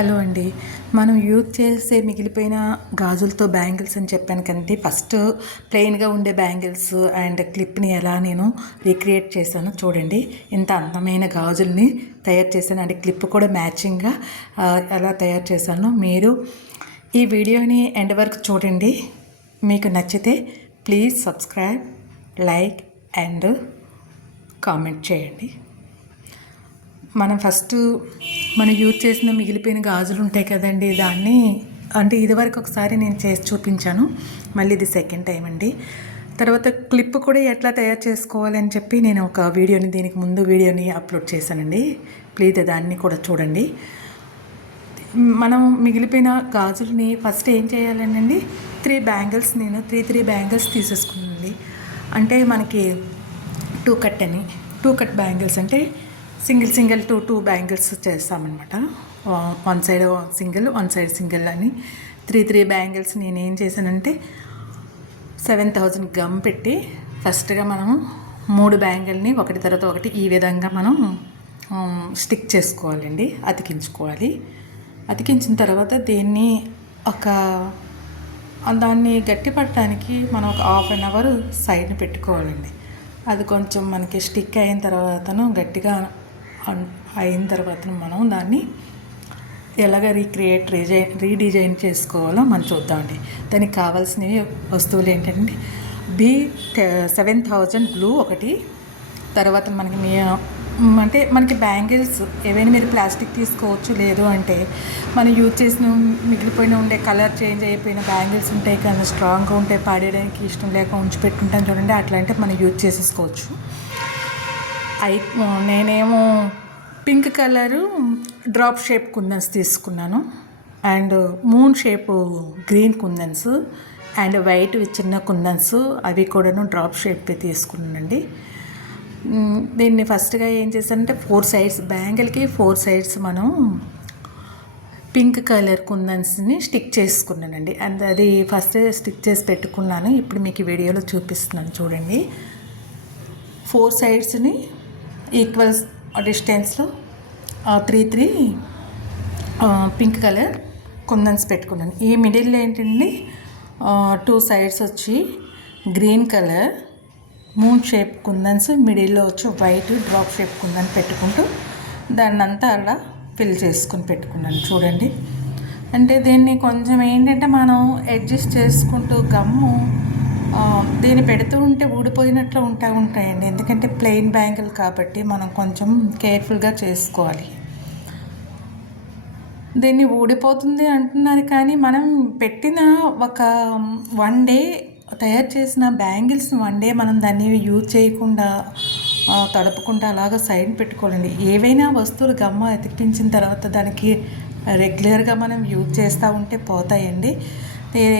Hello అండి. మనం use చేసే మిగిలిపోయిన గాజులతో బ్యాంగిల్స్ అని చెప్పాను కదండి. ఫస్ట్ ప్లెయిన్గా ఉండే బ్యాంగిల్స్ అండ్ క్లిప్ని ఎలా నేను రీక్రియేట్ చేశాను చూడండి. ఇంత అందమైన గాజుల్ని తయారు చేశాను. అంటే క్లిప్ కూడా మ్యాచింగ్గా ఎలా తయారు చేశాను. మీరు ఈ వీడియోని ఎండ్ వరకు చూడండి. మీకు నచ్చితే please subscribe, like and comment చేయండి. మనం ఫస్ట్ మనం యూజ్ చేసిన మిగిలిపోయిన గాజులు ఉంటాయి కదండి, దాన్ని అంటే ఇదివరకు ఒకసారి నేను చేసి చూపించాను. మళ్ళీ ఇది సెకండ్ టైం అండి. తర్వాత క్లిప్ కూడా ఎట్లా తయారు చేసుకోవాలని చెప్పి నేను ఒక వీడియోని దీనికి ముందు వీడియోని అప్లోడ్ చేశానండి. ప్లీజ్ దాన్ని కూడా చూడండి. మనం మిగిలిపోయిన గాజుల్ని ఫస్ట్ ఏం చేయాలండి, 3 బ్యాంగిల్స్ నేను 3 బ్యాంగిల్స్ తీసేసుకున్నానండి. అంటే మనకి 2 కట్ అని 2 కట్ బ్యాంగిల్స్ అంటే సింగిల్ 2 బ్యాంగిల్స్ చేస్తామన్నమాట. One side single, one side single అని 3 బ్యాంగిల్స్ నేనేం చేశానంటే 7000 గమ్ పెట్టి ఫస్ట్గా మనము 3 బ్యాంగిల్ని ఒకటి తర్వాత ఒకటి ఈ విధంగా మనం స్టిక్ చేసుకోవాలండి, అతికించుకోవాలి. అతికించిన తర్వాత దాన్ని గట్టి పట్టడానికి మనం ఒక హాఫ్ అన్ అవర్ సైడ్ని పెట్టుకోవాలండి. అది కొంచెం మనకి స్టిక్ అయిన తర్వాతను గట్టిగా అయిన తర్వాత మనం దాన్ని ఎలాగ రీడిజైన్ చేసుకోవాలో మనం చూద్దామండి. దానికి కావాల్సినవి వస్తువులు ఏంటంటే B7000 గ్లూ ఒకటి, తర్వాత మనకి బ్యాంగిల్స్ ఏవైనా మీరు ప్లాస్టిక్ తీసుకోవచ్చు. లేదు అంటే మనం యూజ్ చేసిన మిగిలిపోయిన ఉండే కలర్ చేంజ్ అయిపోయిన బ్యాంగిల్స్ ఉంటాయి కానీ స్ట్రాంగ్గా ఉంటాయి, పాడేయడానికి ఇష్టం లేక ఉంచిపెట్టుంటాను చూడండి, అట్లాంటివి మనం యూజ్ చేసేసుకోవచ్చు. నేనేమో పింక్ కలరు డ్రాప్ షేప్ కుందన్స్ తీసుకున్నాను, and moon shape green kundans, and white చిన్న కుందన్స్ అవి కూడాను డ్రాప్ షేప్ తీసుకున్నానండి. దీన్ని ఫస్ట్గా ఏం చేశానంటే 4 సైడ్స్ బ్యాంగిల్కి 4 సైడ్స్ మనం పింక్ కలర్ కుందన్స్ని స్టిక్ చేసుకున్నానండి. అండ్ అది ఫస్ట్ స్టిక్ చేసి పెట్టుకున్నాను. ఇప్పుడు మీకు వీడియోలో చూపిస్తున్నాను చూడండి. 4 సైడ్స్ని ఈక్వల్ డిస్టెన్స్లో 3 పింక్ కలర్ కుందన్స్ పెట్టుకున్నాను. ఈ మిడిల్లో ఏంటండి 2 సైడ్స్ వచ్చి గ్రీన్ కలర్ మూన్ షేప్ కుందన్స్, మిడిల్లో వచ్చి వైట్ డ్రాప్ షేప్ కుందన్ పెట్టుకుంటూ దాన్ని అంతా అలా ఫిల్ చేసుకుని పెట్టుకున్నాను చూడండి. అంటే దీన్ని కొంచెం ఏంటంటే మనం అడ్జస్ట్ చేసుకుంటూ గమ్ము దీన్ని పెడుతూ ఉంటే ఊడిపోయినట్లు ఉంటాయండి. ఎందుకంటే ప్లెయిన్ బ్యాంగిల్ కాబట్టి మనం కొంచెం కేర్ఫుల్గా చేసుకోవాలి. దీన్ని ఊడిపోతుంది అంటున్నారు కానీ మనం పెట్టిన ఒక 1 డే తయారు చేసిన బ్యాంగిల్స్ని 1 డే మనం దాన్ని యూజ్ చేయకుండా తడపకుండా అలాగా సైడ్ పెట్టుకోవాలండి. ఏవైనా వస్తువులు గమ్మ అతికించిన తర్వాత దానికి రెగ్యులర్గా మనం యూజ్ చేస్తూ ఉంటే పోతాయండి.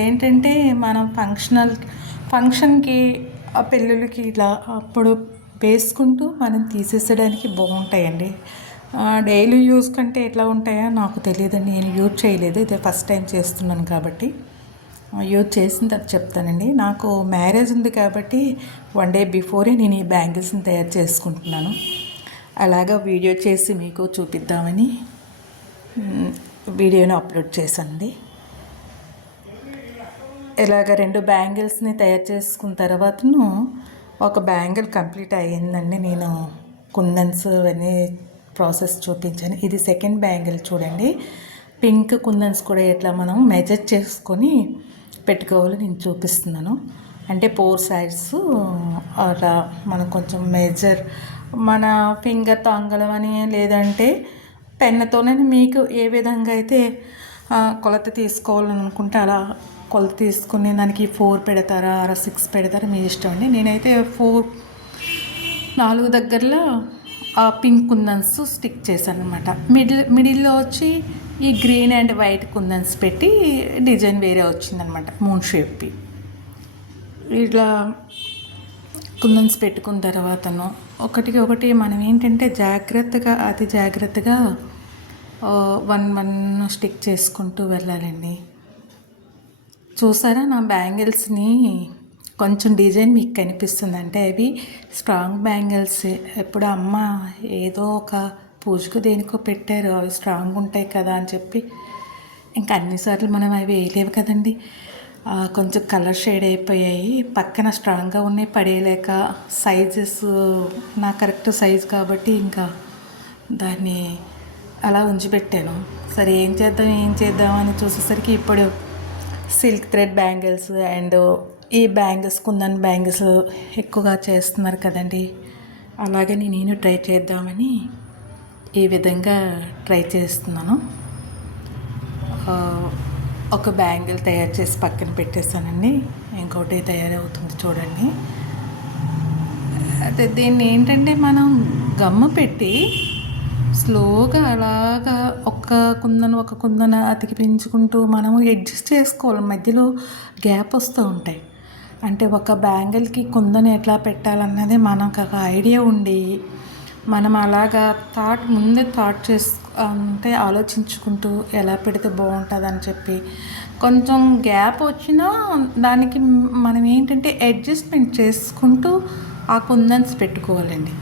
ఏంటంటే మనం ఫంక్షన్కి పెళ్ళిళ్ళకి ఇలా అప్పుడు వేసుకుంటూ మనం తీసేసడానికి బాగుంటాయండి. డైలీ యూజ్ కంటే ఎట్లా ఉంటాయో నాకు తెలియదండి, నేను యూజ్ చేయలేదు, ఇదే ఫస్ట్ టైం చేస్తున్నాను కాబట్టి యూజ్ చేసిన తర్వాత చెప్తానండి. నాకు మ్యారేజ్ ఉంది కాబట్టి 1 డే బిఫోరే నేను ఈ బ్యాంగిల్స్ని తయారు చేసుకుంటున్నాను. అలాగా వీడియో చేసి మీకు చూపిద్దామని వీడియోని అప్లోడ్ చేశానండి. ఇలాగ 2 బ్యాంగిల్స్ని తయారు చేసుకున్న తర్వాతను ఒక బ్యాంగిల్ కంప్లీట్ అయ్యిందండి. నేను కుందన్స్ అవన్నీ ప్రాసెస్ చూపించాను. ఇది సెకండ్ బ్యాంగిల్ చూడండి. పింక్ కుందన్స్ కూడా ఎట్లా మనం మెజర్ చేసుకొని పెట్టుకోవాలో నేను చూపిస్తున్నాను. అంటే 4 సైడ్స్ అలా మనం కొంచెం మన ఫింగర్తో అంగళమని లేదంటే పెన్నుతోనే మీకు ఏ విధంగా అయితే కొలత తీసుకోవాలని అనుకుంటే అలా కొలత తీసుకుని దానికి 4 పెడతారా 6 పెడతారా మీ ఇష్టం అండి. నేనైతే 4 దగ్గరలో ఆ పింక్ కుందన్స్ స్టిక్ చేశాను అనమాట. మిడిల్లో వచ్చి ఈ గ్రీన్ అండ్ వైట్ కుందన్స్ పెట్టి డిజైన్ వేరే వచ్చిందనమాట, మూన్ షేప్. ఇట్లా కుందన్స్ పెట్టుకున్న తర్వాతను ఒకటి మనం ఏంటంటే అతి జాగ్రత్తగా 1 స్టిక్ చేసుకుంటూ వెళ్ళాలండి. చూసారా నా బ్యాంగిల్స్ని కొంచెం డిజైన్ మీకు కనిపిస్తుంది. అంటే అవి స్ట్రాంగ్ బ్యాంగిల్స్. ఎప్పుడు అమ్మ ఏదో ఒక పూజకు దేనికో పెట్టారు, అవి స్ట్రాంగ్ ఉంటాయి కదా అని చెప్పి ఇంకా అన్నిసార్లు మనం అవి వేయలేవు కదండి. కొంచెం కలర్ షేడ్ అయిపోయాయి, పక్కన స్ట్రాంగ్గా ఉన్నాయి, పడేయలేక సైజెస్ నా కరెక్ట్ సైజ్ కాబట్టి ఇంకా దాన్ని అలా ఉంచిపెట్టాను. సరే ఏం చేద్దాం అని చూసేసరికి ఇప్పుడు సిల్క్ థ్రెడ్ బ్యాంగిల్స్ అండ్ ఈ బ్యాంగిల్స్ కుందన్ బ్యాంగిల్స్ ఎక్కువగా చేస్తున్నారు కదండి. అలాగే నేను ట్రై చేద్దామని ఈ విధంగా ట్రై చేస్తున్నాను. ఒక బ్యాంగిల్ తయారు చేసి పక్కన పెట్టేస్తానండి, ఇంకోటి తయారవుతుంది చూడండి. అదే దీన్ని ఏంటంటే మనం గమ్మ పెట్టి స్లోగా అలాగా ఒక కుందన అతికిపించుకుంటూ మనము అడ్జస్ట్ చేసుకోవాలి. మధ్యలో గ్యాప్ వస్తూ ఉంటాయి. అంటే ఒక బ్యాంగిల్కి కుందన ఎట్లా పెట్టాలన్నది మనకు ఒక ఐడియా ఉండి మనం అలాగా ముందే అంటే ఆలోచించుకుంటూ ఎలా పెడితే బాగుంటుంది అని చెప్పి కొంచెం గ్యాప్ వచ్చినా దానికి మనం ఏంటంటే అడ్జస్ట్మెంట్ చేసుకుంటూ ఆ కుందన్స్ పెట్టుకోవాలండి.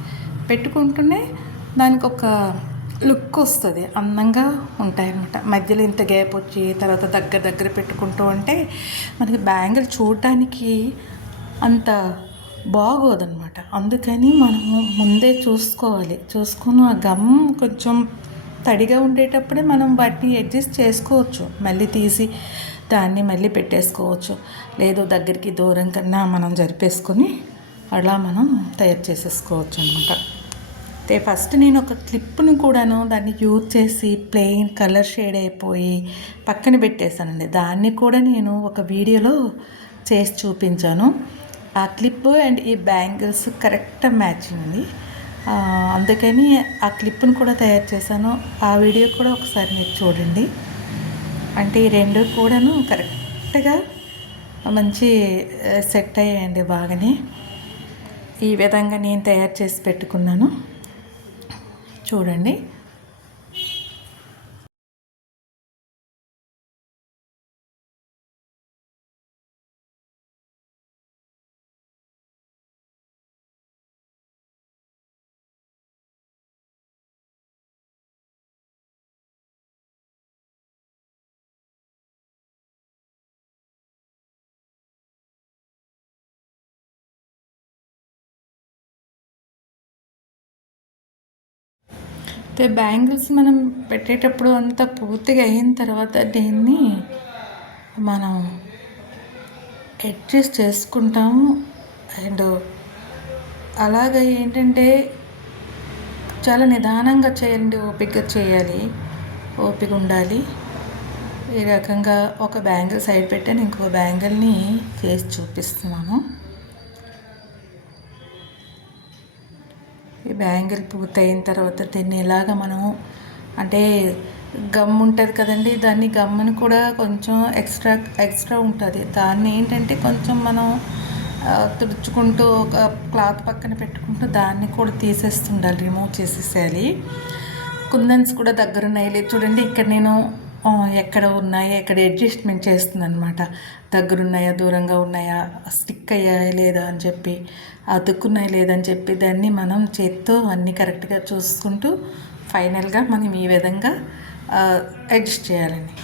పెట్టుకుంటూనే దానికి ఒక లుక్ వస్తుంది, అందంగా ఉంటాయన్నమాట. మధ్యలో ఇంత గ్యాప్ వచ్చి తర్వాత దగ్గర పెట్టుకుంటూ ఉంటే మనకి బ్యాంగిల్ చూడటానికి అంత బాగోదన్నమాట. అందుకని మనము ముందే చూసుకొని ఆ గమ్ కొంచెం తడిగా ఉండేటప్పుడే మనం వాటిని అడ్జస్ట్ చేసుకోవచ్చు. మళ్ళీ తీసి దాన్ని మళ్ళీ పెట్టేసుకోవచ్చు, లేదు దగ్గరికి దూరం కన్నా మనం జరిపేసుకొని అలా మనం తయారు చేసేసుకోవచ్చు అనమాట. అయితే ఫస్ట్ నేను ఒక క్లిప్ను కూడాను దాన్ని యూజ్ చేసి ప్లెయిన్ కలర్ షేడ్ అయిపోయి పక్కన పెట్టేశానండి. దాన్ని కూడా నేను ఒక వీడియోలో చేసి చూపించాను. ఆ క్లిప్ అండ్ ఈ బ్యాంగిల్స్ కరెక్ట్ మ్యాచింగ్ అండి. అందుకని ఆ క్లిప్ను కూడా తయారు చేశాను. ఆ వీడియో కూడా ఒకసారి మీరు చూడండి. అంటే ఈ రెండు కూడాను కరెక్ట్గా మంచి సెట్ అయ్యాయండి బాగానే. ఈ విధంగా నేను తయారు చేసి పెట్టుకున్నాను చూడండి. అయితే బ్యాంగిల్స్ మనం పెట్టేటప్పుడు అంతా పూర్తిగా అయిన తర్వాత దీన్ని మనం అడ్జస్ట్ చేసుకుంటాము. అండ్ అలాగే ఏంటంటే చాలా నిదానంగా చేయాలండి, ఓపికగా చేయాలి, ఓపిక ఉండాలి. ఈ రకంగా ఒక బ్యాంగిల్ సైడ్ పెట్టాను, ఇంకో బ్యాంగిల్ని చేసి చూపిస్తున్నాను. ఈ బ్యాంగిల్ పూర్తయిన తర్వాత దీన్ని ఎలాగ మనము అంటే గమ్ ఉంటుంది కదండి, దాన్ని గమ్ముని కూడా కొంచెం ఎక్స్ట్రా ఉంటుంది. దాన్ని ఏంటంటే కొంచెం మనం తుడుచుకుంటూ ఒక క్లాత్ పక్కన పెట్టుకుంటూ దాన్ని కూడా తీసేస్తుండాలి, రిమూవ్ చేసేసేయాలి. కుందన్స్ కూడా దగ్గరున్నాయి లేదు చూడండి. ఇక్కడ నేను ఎక్కడ ఉన్నాయా ఎక్కడ అడ్జస్ట్మెంట్ చేస్తుంది అనమాట. దగ్గరున్నాయా దూరంగా ఉన్నాయా, స్టిక్ అయ్యాయా లేదా అని చెప్పి, అతుక్కున్నాయా లేదని చెప్పి దాన్ని మనం చేత్తో అన్నీ కరెక్ట్గా చూసుకుంటూ ఫైనల్గా మనం ఈ విధంగా అడ్జస్ట్ చేయాలండి.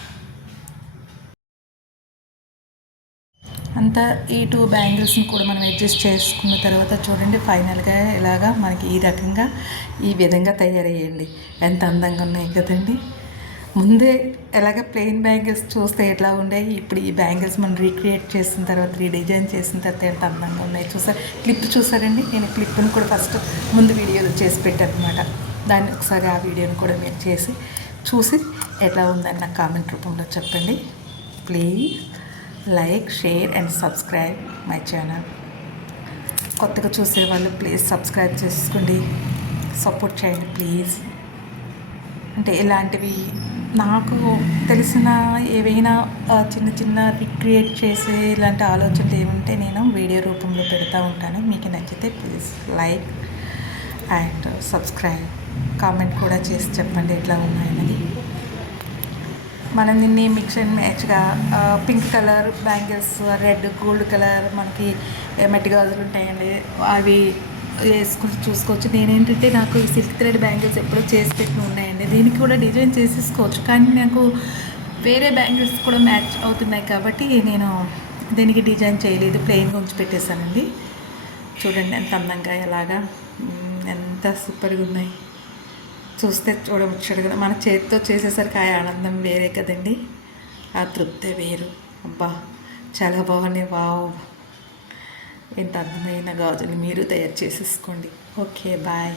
అంతా ఈ 2 బ్యాంగిల్స్ని కూడా మనం అడ్జస్ట్ చేసుకున్న తర్వాత చూడండి ఫైనల్గా ఇలాగా మనకి ఈ రకంగా ఈ విధంగా తయారయ్యండి. ఎంత అందంగా ఉన్నాయి కదండి. ముందే ఎలాగ ప్లెయిన్ బ్యాంగిల్స్ చూస్తే ఎట్లా ఉండేవి, ఇప్పుడు ఈ బ్యాంగిల్స్ మనం రీక్రియేట్ చేసిన తర్వాత రీడిజైన్ చేసిన తర్వాత ఎంత అందంగా ఉన్నాయి. క్లిప్ చూసారండి. నేను క్లిప్ని కూడా ఫస్ట్ ముందు వీడియోలో చేసి పెట్టాను అనమాట. దాన్ని ఒకసారి ఆ వీడియోని కూడా మీరు చూసి ఎట్లా ఉందని నాకు కామెంట్ రూపంలో చెప్పండి. Please like, share and subscribe my channel. కొత్తగా చూసేవాళ్ళు ప్లీజ్ సబ్స్క్రైబ్ చేసుకోండి, సపోర్ట్ చేయండి ప్లీజ్. అంటే ఇలాంటివి నాకు తెలిసిన ఏవైనా చిన్న రిక్రియేట్ చేసే ఇలాంటి ఆలోచనలు ఏముంటే నేను వీడియో రూపంలో పెడతా ఉంటాను. మీకు నచ్చితే please like and subscribe, comment కూడా చేసి చెప్పండి ఎట్లా ఉన్నాయన్నది. మనం దీన్ని మిక్స్ అండ్ మ్యాచ్గా pink colour bangles, red, gold colour మనకి మట్టి గాజులు ఉంటాయండి, అవి వేసుకుని చూసుకోవచ్చు. నేనేంటంటే నాకు ఈ సిల్క్ థ్రెడ్ బ్యాంగిల్స్ ఎప్పుడో చేసి పెట్టిన ఉన్నాయండి. దీనికి కూడా డిజైన్ చేసేసుకోవచ్చు, కానీ నాకు వేరే బ్యాంగిల్స్ కూడా మ్యాచ్ అవుతున్నాయి కాబట్టి నేను దీనికి డిజైన్ చేయలేదు, ప్లెయిన్గా ఉంచి పెట్టేశానండి. చూడండి ఎంత అందంగా ఎలాగా ఎంత సూపర్గా ఉన్నాయి. చూస్తే చూడముచ్చాడు కదా, మన చేతితో చేసేసరికి ఆ ఆనందం వేరే కదండి, ఆ తృప్తే వేరు. అబ్బా చాలా బాగున్నాయి. వావ్, ఎంత అందమైన గాజులు మీరు తయారు చేసేసుకోండి. Okay bye.